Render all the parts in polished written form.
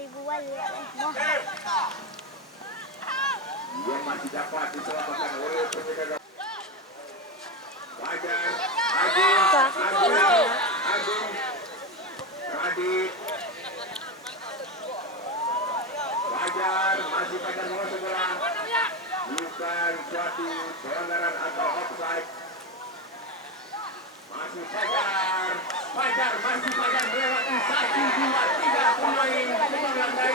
ribuan ya. Yang masih dapat diselamatkan oleh penjaga. Wajar, Agung, Radit. Wajar, masih pada nomor 11. Bukan suatu pelanggaran atau offside. Masih Fajar masih melewati 1, 2, 3 pemain sebelum lantai.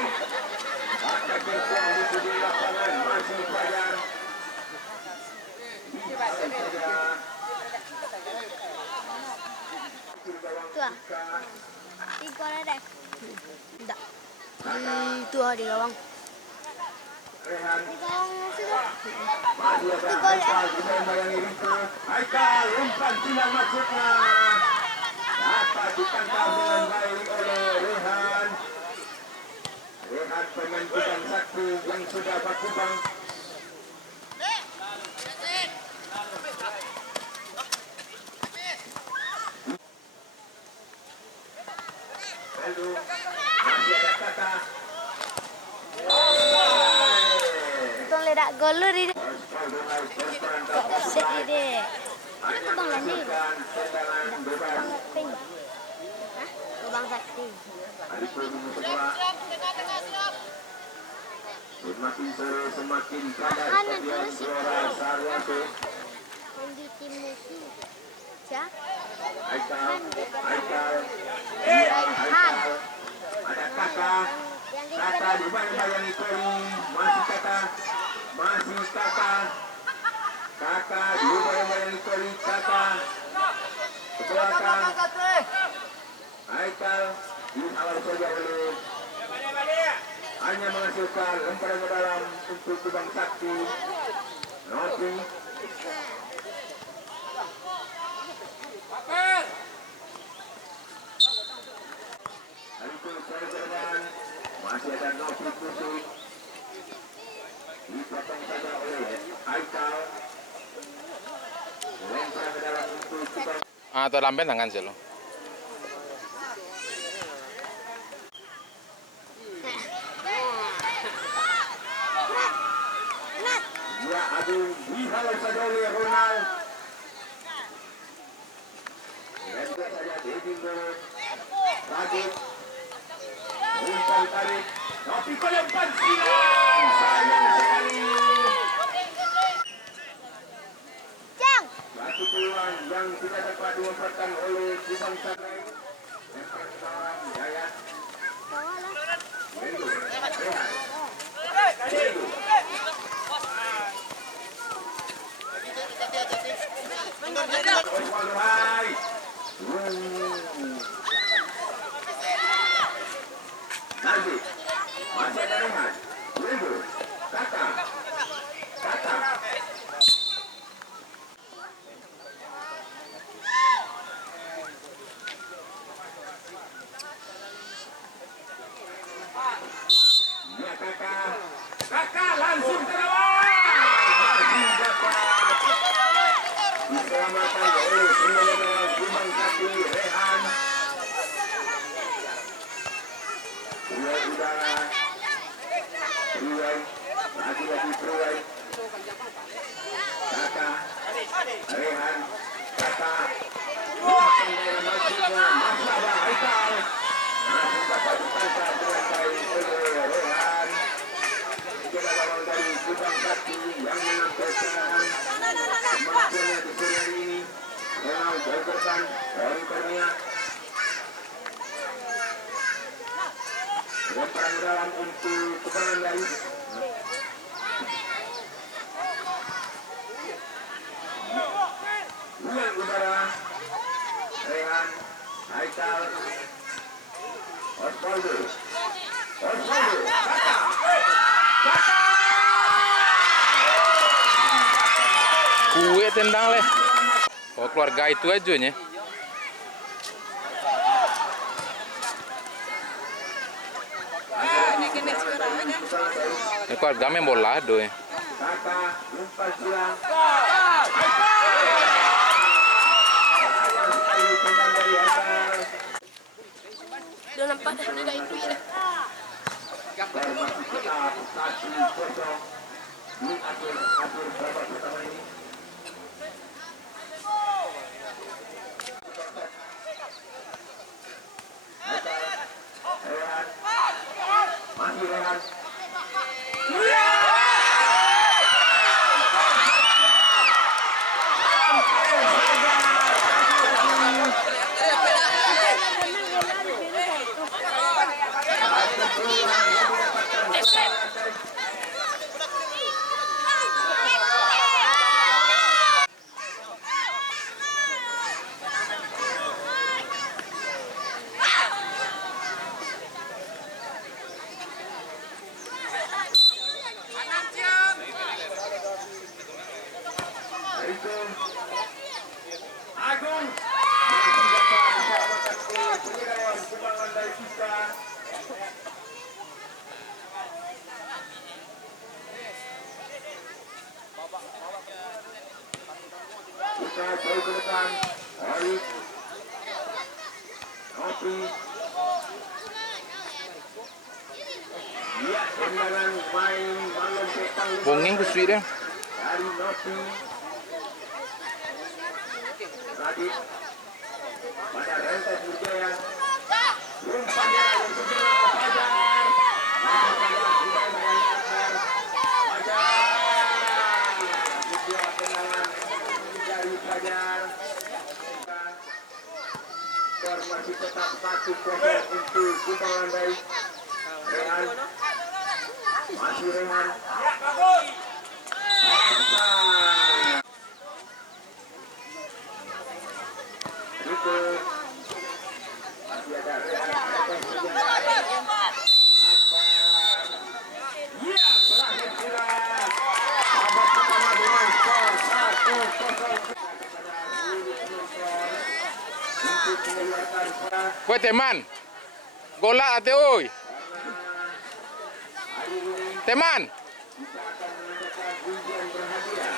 Akan berjuang di sudut lapangan masih Fajar. Tuh, di gawang deh. Enggak. Itu di gawang. Di gawang sudah. Masih ada Haikal membayangi Riko. Haikal umpan silang masuknya. Dapat ditangkap dengan baik oleh Rehan. Rehan pemain bintang 1 yang sudah berkembang. Lalu masih ada Kata. Untung ledak gol lu di. Sedih deh. Bang Lani. Bang Ping. Hah? Bang Sakti. Semakin sore semakin padat stadion Gelora Sarwoso. Yang di tim musuh. Siapa? Haikal. Ada Kata dibayang-bayangi Kori. Masih Kata dibayang-bayangi Kori. Kecelakaan. Haikal dihalau saja oleh hanya menghasilkan lemparan ke dalam untuk Kubang Sakti. Nopi. Masih ada Nopi Kusuk. Dipotong saja oleh Haikal. Lemparan ke dalam untuk Kubang. Atau lamben tangan sih lo. Ya, aduh, dihalau saja oleh Ronald. Lempar saja Dedingo. Radit. Umpan tarik. Tapi kelempar silang. Sayang sekali. Cang. Satu peluang yang tidak dapat dimanfaatkan oleh Kubang Sakti. Lempar ke dalam Jayat. Wendo. Rehan. Wendo. Hai. Nanti masih ada Rehan. Wendo. Kata. Ya Kakak langsung ke bawah. Diselamatkan oleh pemain Kubang Sakti Rehan. Ruai udara. Ruai. Lagi Ruai. Kata. Rehan. Kata. Masih ada Haikal. Masih dapat ditangkap dengan baik oleh Rehan. Kita lawan dari Kubang Sakti yang menampilkan kemampuannya di sore hari ini. Ronald Jogorkan dari Pernia. Lemparan dalam untuk kebangan dari ruang udara. Rehan. Haikal. Osvaldo. Kata. Kue tendang leh. Oh keluarga itu aja nya. Ini keluarga main bola do ya. Kata. Umpan silang. Udah nampak dah itu ya. 1-0 di akhir babak pertama ini. Rehan, masih Rehan. Agung kita jauh ke depan. Arif Nopi, ya, tendangan main malam petang Bongeng kusui dia. dari Nopi. Radit pada Rentes Wijaya, umpannya yang segera Fajar. Fajar tendangan dari Fajar. Skor masih tetap 1-0 untuk Kumparan Baik. Rehan, masih Rehan. Itu masih ada Rehan. Ya, berakhir pula babak pertama dengan skor 1-0. Untuk mengeluarkan para Kue teman. Golak ate oi. Teman. kita akan mengadakan ujian berhadiah.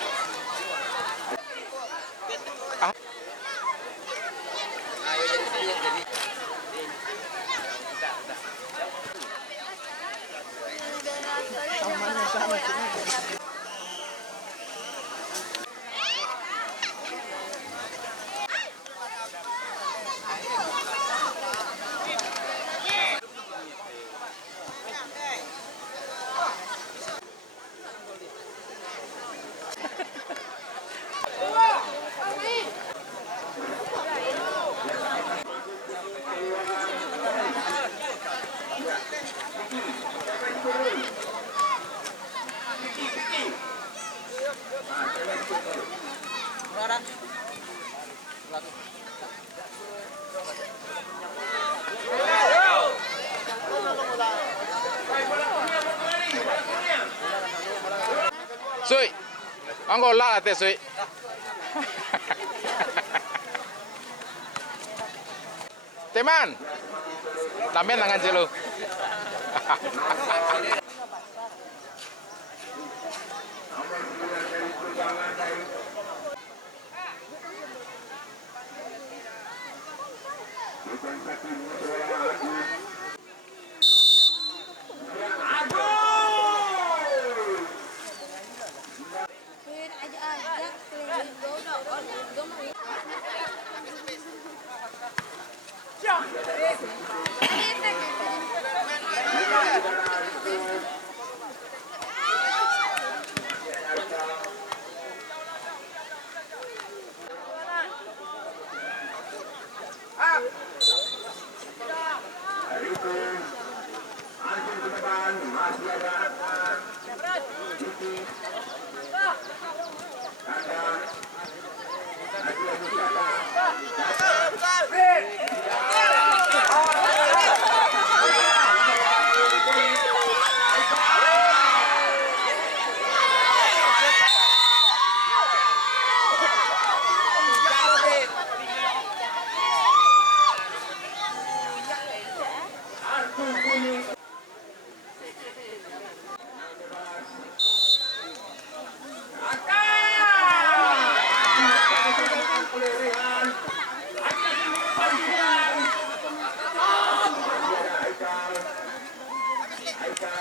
Sui. Ang golak ate sui. Teman. Tambahin tangan sih lu. Nomor 9 dari Perjuangan Baik. Bukan satu bola Agung. Ya, Agung. Ajak-ajak keliling dom. Hari itu langsung ke depan masih ada Yuki, ada Nadia Nusata. Artu Kuning Lah.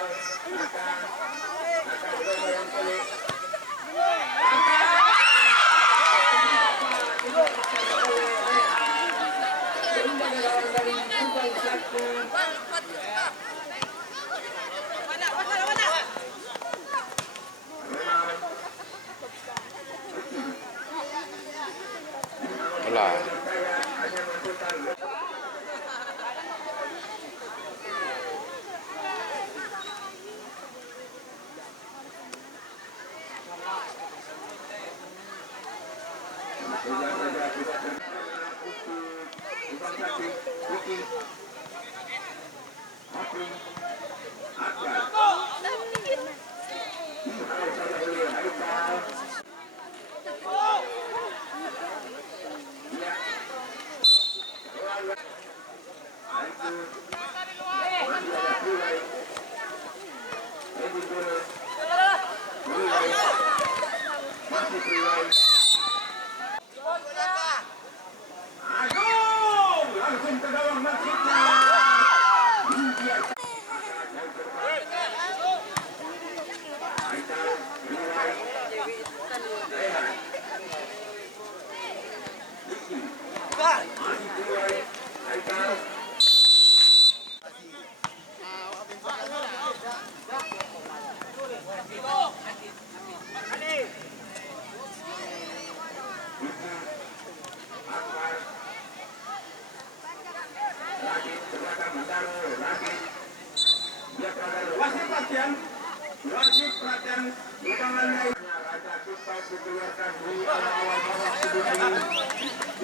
Wajib perhatian lapangan Raja Tito dikeluarkan di awal babak kedua ini.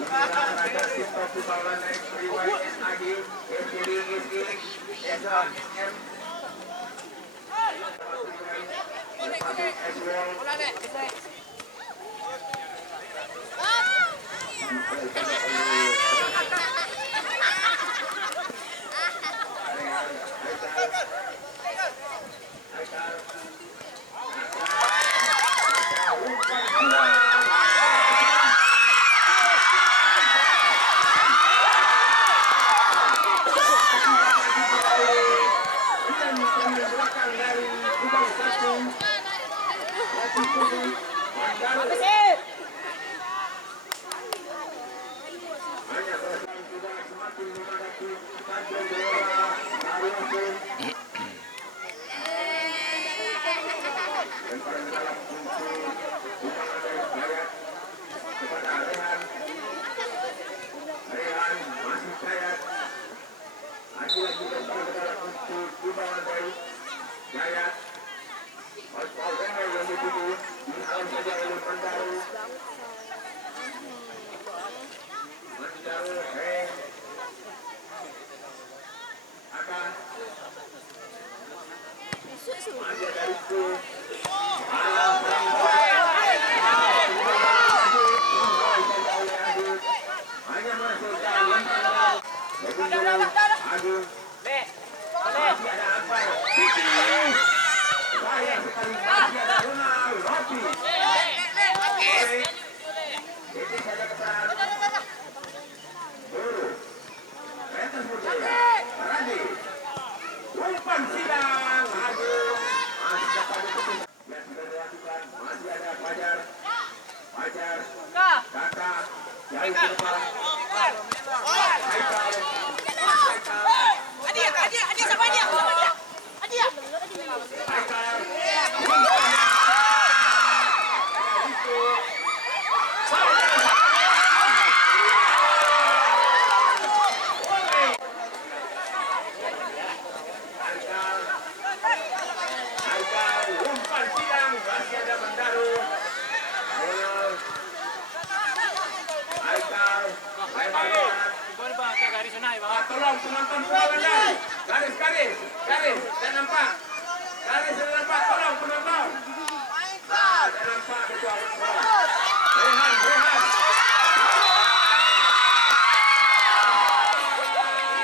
Raja Tito dibawa naik riwayat SAG, SIRI, SHM, tolong penonton bola garis, saya nampak, tolong penonton. Saya nampak ketua bola. Rehan.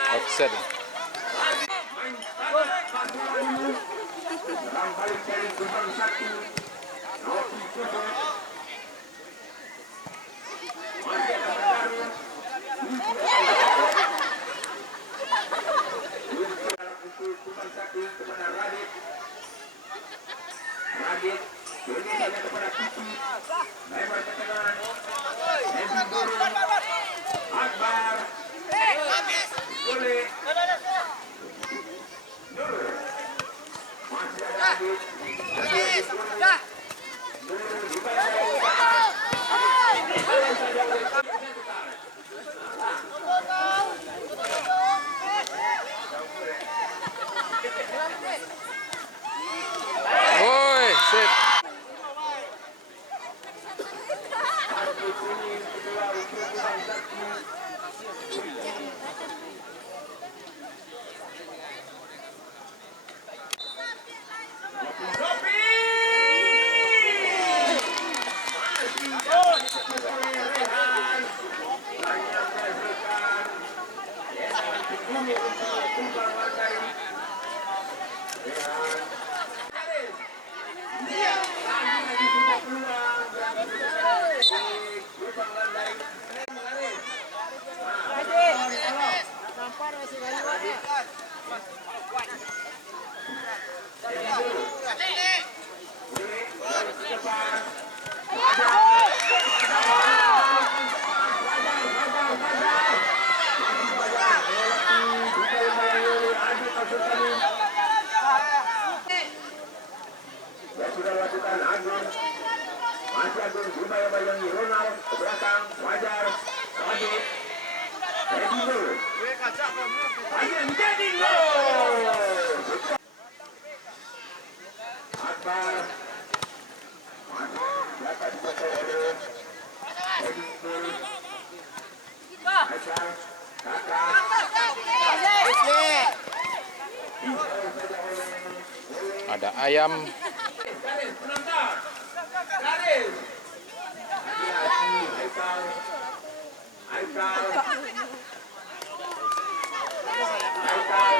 Offset. Main dalam balik dari Kubang 1. Roti kosong. Masih ada pengaruh. Kubang 1 passing kepada Radit. Radit ini hanya kepada Kiki. Lebar ke tengah. Edi turun. Akbar. Boleh. Nur. Masih ada Radit. Nur dibayar. Woi, sip. Sudah lakukan Agung. Masih Agung dibayang-bayangi Ronald ke belakang. Wajar. Radit. Edi Nur. Akhirnya menjadi gol. Akbar. Masih dapat dikuasai oleh Edi Nur. Aisyah. Kakak. Ada ayam. Garis penonton. Garis. Hati-hati. Aikal. Aikal. Aikal.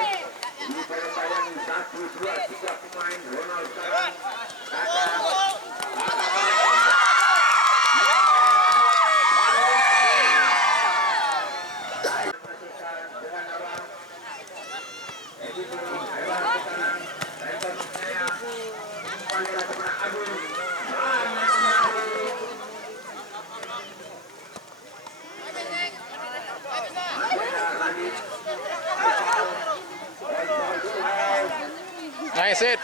Ini bayang-bayang 1, 2, 3 pemain. Ronald sekarang. Nice hit.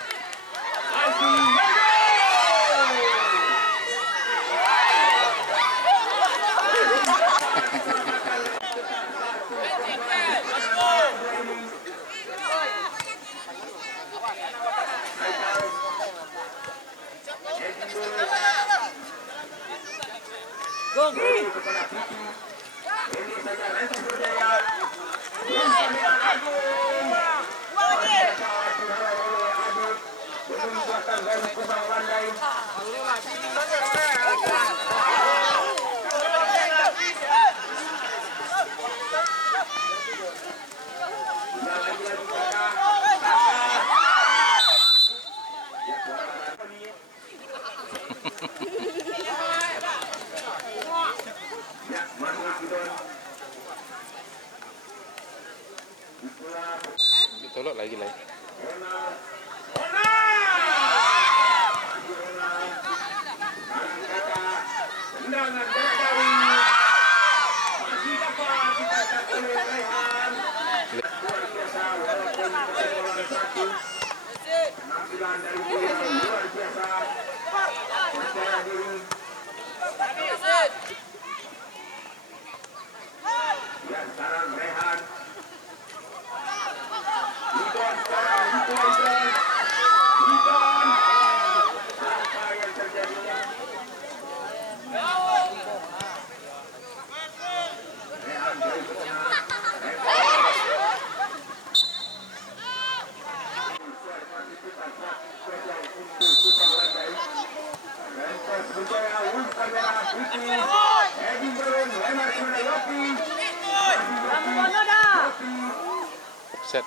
Ini saja Rantis Berjaya. Menunjukkan garis besar landai. Tolok lagi lah. Tendangan dari masih dapat dikatakan oleh Rehan. Luar biasa walaupun kebobolan 1. Penampilan dari dia luar biasa. Percaya diri. Ya sekarang Rehan. Lidon sekarang Lidon. Lidon. Apa yang terjadi? Rehan dari tengah. Set.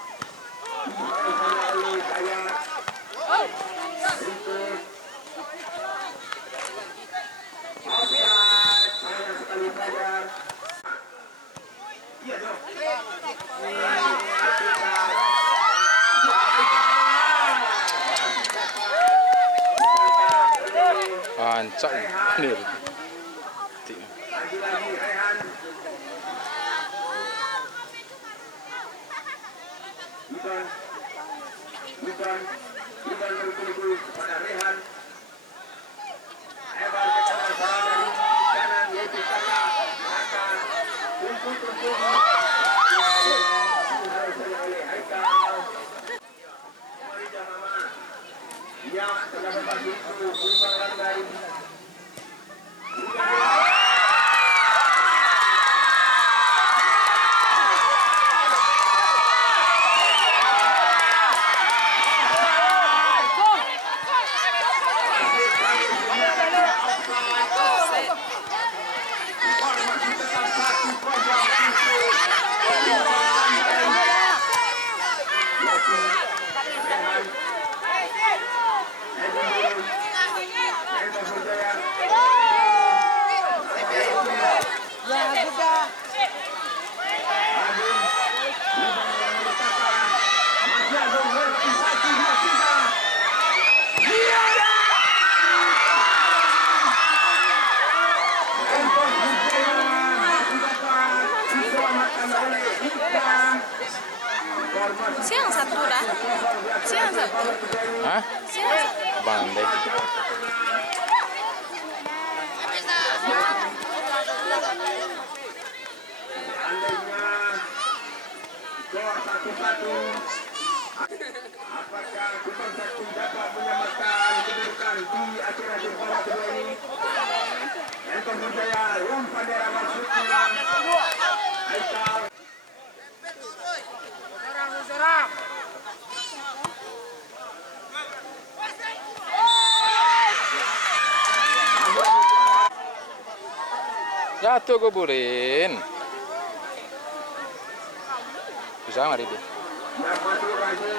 Iya dong. Mancak bener. Lagi-lagi Rehan. Bukan bertuju kepada Rehan. Hebat ke kanan dari kanan yaitu Saka. Tumpul oleh Haikal. Maridah Mama. Ya, telah membagi itu perubahan lain. Siang satu dah. Siang satu. Hah? Siang satu. Bandai. Apakah Kupang Sakti dapat menyamakan kedudukan di akhir bola kedua ini? Anton Berjaya umpan daerah maksudnya. Haikal. Jatuh kuburin. Bisa mari dia. Yang masuk lagi.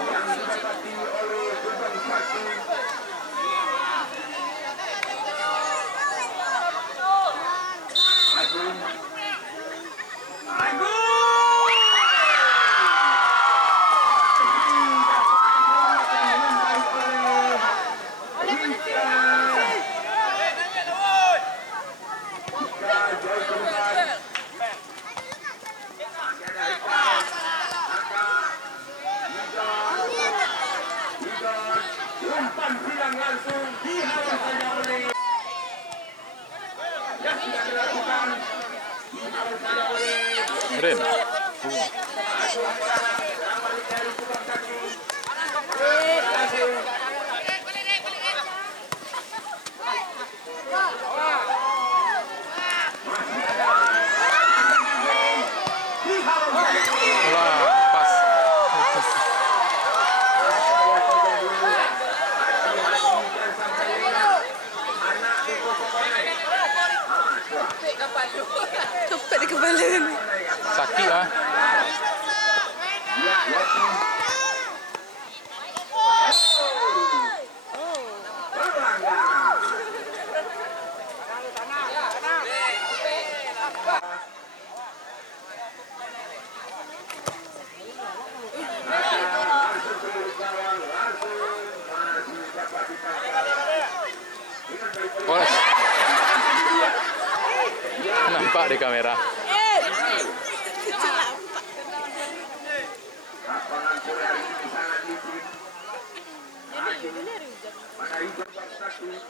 Yang didapati oleh Kupang Sakti. Umpan silang langsung dihalau saja oleh yang sudah dilakukan. Dihalau saja oleh Keren. kembali dari Kupang Sakti. Wah, pas. Cepat di kepala ni. Sakit ah. Oh, nampak di kamera. Lapangan sore hari ini sangat licin. Pada hidup Sakti.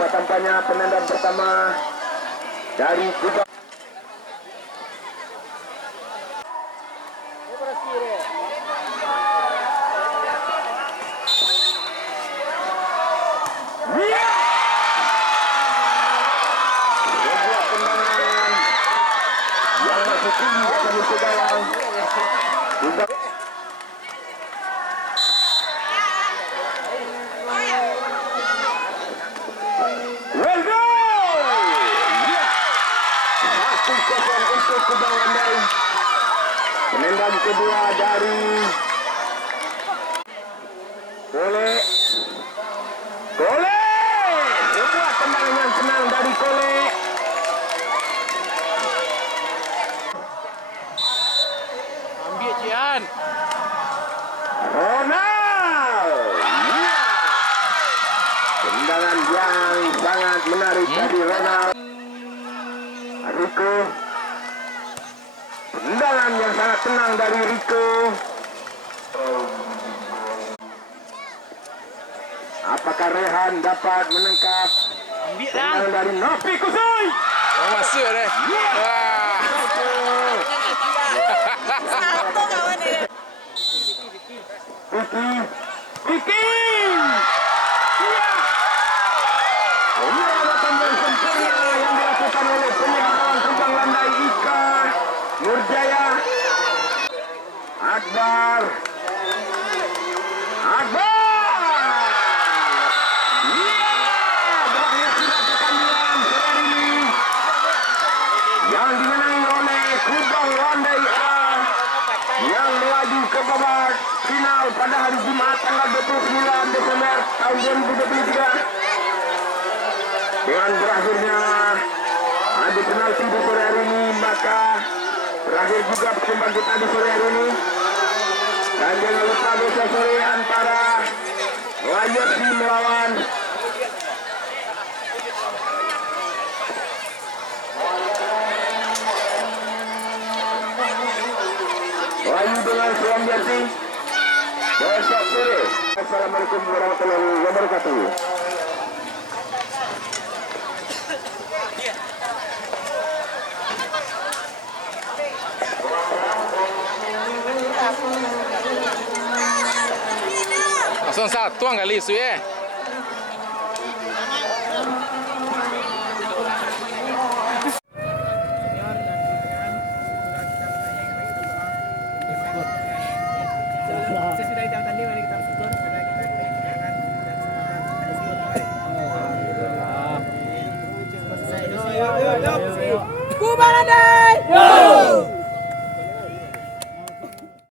Apa tampaknya penendang pertama dari Kubang. Sebuah tendangan yang masih tinggi akan dipegang. Kubang. Well done! Ya, 1-0 untuk Kubang Wandai. Penendang kedua dari Kole. Sebuah tendangan yang senang dari Kole. Ambil Cian. Ronald. Ya. Tendangan yang sangat menarik dari Ronald. Rico. Tendangan yang sangat tenang dari Rico. Apakah Rehan dapat menangkap tendangan dari Nopi Kusui? Oh, masuk deh. Wah. Satu kawan ini. Vicky. Iya. Ini adalah tendangan sempurna yang dilakukan oleh penyerang Kubang Wandai Ika Nurjaya. Akbar. Iya. Berakhir sudah pertandingan sore ini yang dimenangi oleh Kubang Wandai A yang melaju ke babak final pada hari Jumat tanggal 29 Desember tahun 2023. Dengan berakhirnya adu penalti di sore hari ini, maka berakhir juga persembahan kita di sore hari ini. Dan jangan lupa besok sore antara Melayu FC melawan Melayu dengan Suam Jati. Besok sore. Assalamualaikum warahmatullahi wabarakatuh. Langsung satu kali isu ya. Sesudah jam tanding mari kita syukur karena kita kehilangan dan kesempatan. Kubang Wandai!